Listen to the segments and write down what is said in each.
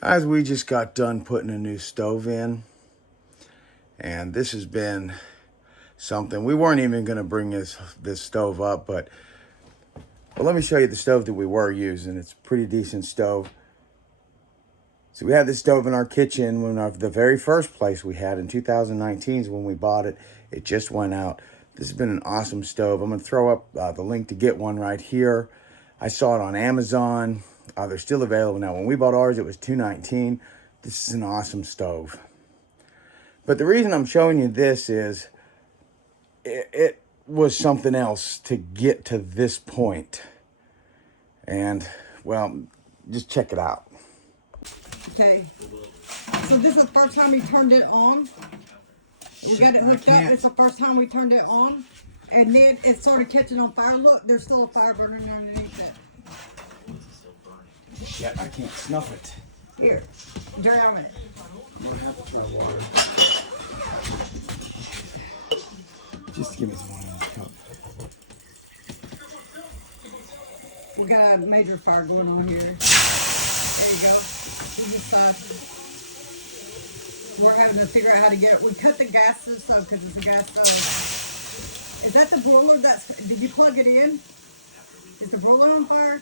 Guys, we just got done putting a new stove in, and this has been something. We weren't even going to bring this stove up, but let me show you the stove that we were using. It's a pretty decent stove. So we had this stove in our kitchen when the very first place we had in 2019 is when we bought it. It just went out. This has been an awesome stove. I'm going to throw up the link to get one right here. I saw it on Amazon. They're still available now. When we bought ours, it was $219. This is an awesome stove. But the reason I'm showing you this is it was something else to get to this point. And, well, just check it out. Okay. So this is the first time we turned it on. We got it hooked up. It's the first time we turned it on. And then it started catching on fire. Look, there's still a fire burning underneath it. Shit, I can't snuff it. Here, drown it. I'm gonna have to throw water. Just give me some water in this cup. We got a major fire going on here. There you go. We're having to figure out how to get it. We cut the gas to the stove because it's a gas stove. Is that the broiler? Did you plug it in? Is the broiler on fire?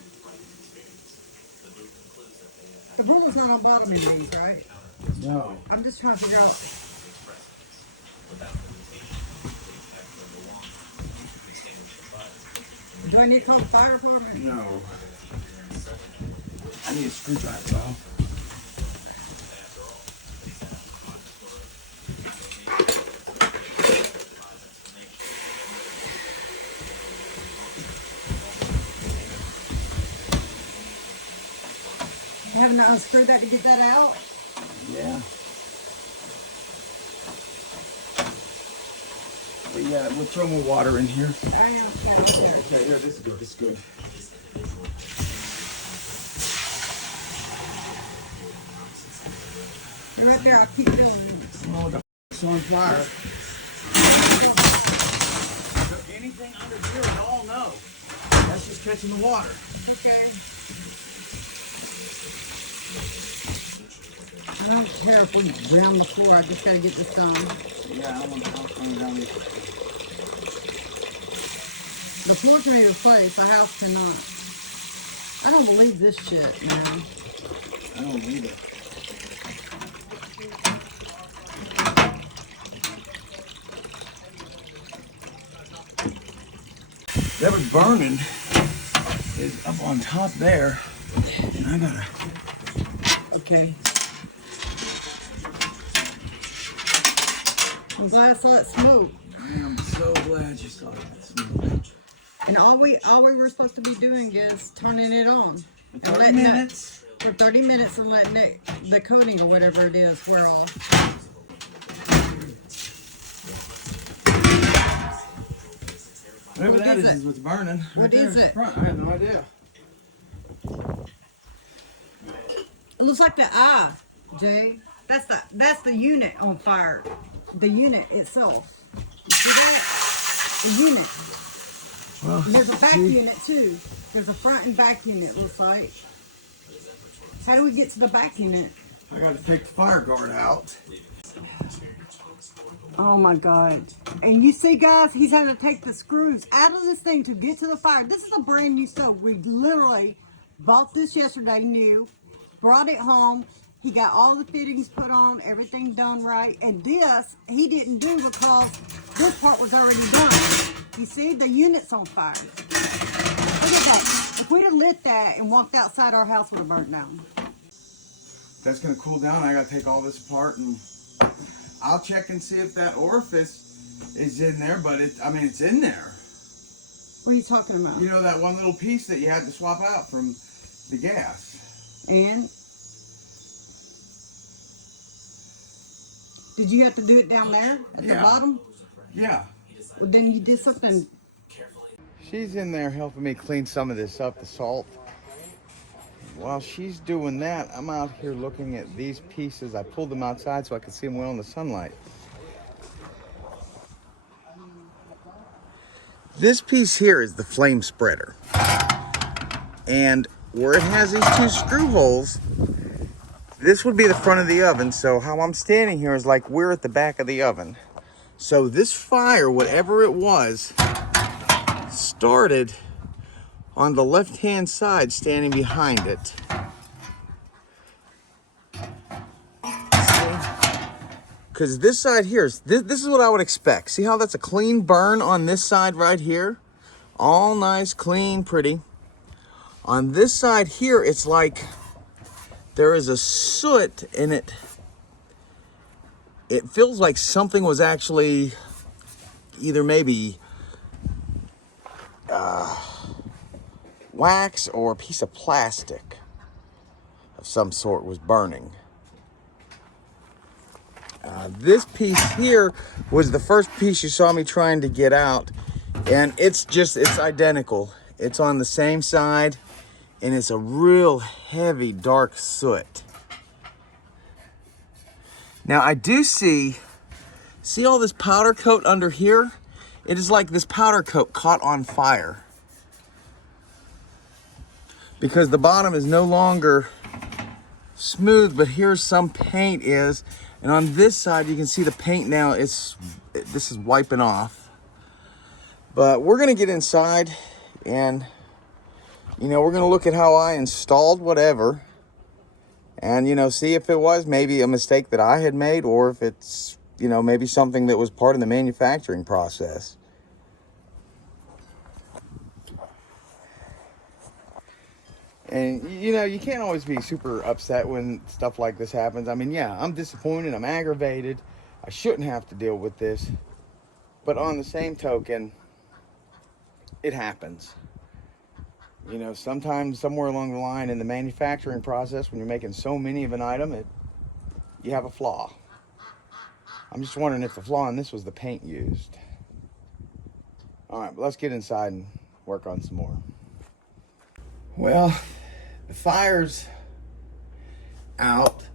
The broiler's not on bottom in these, right? No. I'm just trying to figure out. Do I need to call the fire department? No. I need a screwdriver though. Having to unscrew that to get that out? Yeah. But yeah, we'll throw more water in here. I am. Okay, here, this is good, this is good. You're right there, I'll keep filling it. Oh, the f***'s on fire. Is there anything under here at all? No. That's just catching the water. Okay. I don't care if we drown the floor, I just gotta get this done. Yeah, I want the house coming down here. The floor can be replaced, the house cannot. I don't believe this shit, man. I don't either. That was burning is up on top there. And I gotta. Okay. I'm glad I saw that smoke. I am so glad you saw that smoke. And all we were supposed to be doing is turning it on. For 30 minutes. For 30 minutes and letting it, the coating or whatever it is, wear off. Whatever What that is is what's burning. What is it? Front. I have no idea. It looks like the eye, Jay. That's the unit on fire. The unit itself. You see that? The unit. Well, There's a back unit too. There's a front and back unit, looks like. How do we get to the back unit? I gotta take the fire guard out. Oh my God. And you see, guys, he's had to take the screws out of this thing to get to the fire. This is a brand new stove. We literally bought this yesterday, new, brought it home. He got all the fittings put on, everything done right. And this, he didn't do because this part was already done. You see, the unit's on fire. Look at that. If we'd have lit that and walked outside, our house would have burnt down. That's gonna cool down. I gotta take all this apart and I'll check and see if that orifice is in there, but it's in there. What are you talking about? You know that one little piece that you had to swap out from the gas. And? Did you have to do it down there at the bottom? Yeah. Well, then you did something. She's in there helping me clean some of this up, the salt. While she's doing that, I'm out here looking at these pieces. I pulled them outside so I could see them well in the sunlight. This piece here is the flame spreader. And where it has these two screw holes, this would be the front of the oven. So how I'm standing here is like we're at the back of the oven. So this fire, whatever it was, started on the left-hand side, standing behind it. Because this side here, this is what I would expect. See how that's a clean burn on this side right here? All nice, clean, pretty. On this side here, it's like there is a soot in it. It feels like something was actually either maybe wax or a piece of plastic of some sort was burning. This piece here was the first piece you saw me trying to get out, and it's identical. It's on the same side, and it's a real heavy dark soot. Now I do see all this powder coat under here? It is like this powder coat caught on fire, because the bottom is no longer smooth, but here's some paint is, and on this side you can see the paint now. This is wiping off. But we're gonna get inside, and we're gonna look at how I installed whatever, and see if it was maybe a mistake that I had made, or if it's maybe something that was part of the manufacturing process. And you can't always be super upset when stuff like this happens. I mean, yeah, I'm disappointed, I'm aggravated, I shouldn't have to deal with this. But on the same token, it happens. Sometimes somewhere along the line in the manufacturing process, when you're making so many of an item, you have a flaw. I'm just wondering if the flaw in this was the paint used. All right, but let's get inside and work on some more. Well, the fire's out.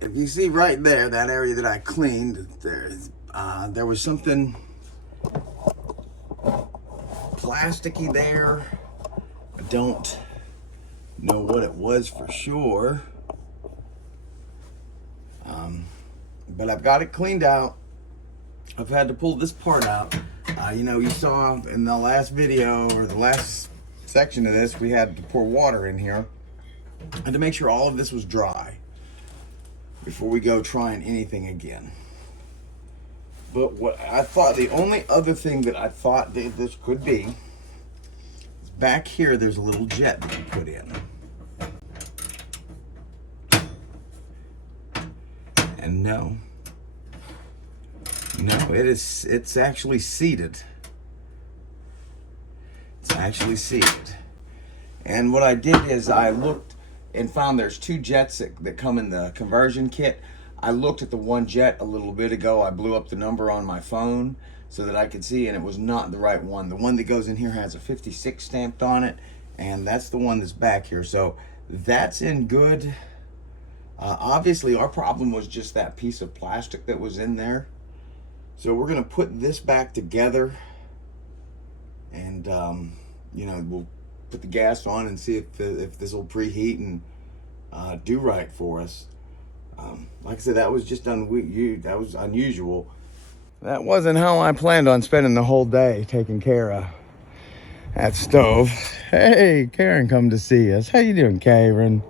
If you see right there, that area that I cleaned, there was something plasticky there. I don't know what it was for sure. But I've got it cleaned out. I've had to pull this part out. You saw in the last video, or the last section of this, we had to pour water in here. I had to make sure all of this was dry before we go trying anything again. But what I thought, the only other thing that I thought that this could be, is back here there's a little jet that you put in. And no, it's actually seated. It's actually seated. And what I did is I looked and found there's two jets that come in the conversion kit. I looked at the one jet a little bit ago. I blew up the number on my phone so that I could see, and it was not the right one. The one that goes in here has a 56 stamped on it, and that's the one that's back here. So that's in good. Obviously, our problem was just that piece of plastic that was in there. So we're going to put this back together, and we'll put the gas on and see if this will preheat and do right for us. Like I said, that was just that was unusual. That wasn't how I planned on spending the whole day taking care of that stove. Hey, Karen come to see us. How you doing, Karen?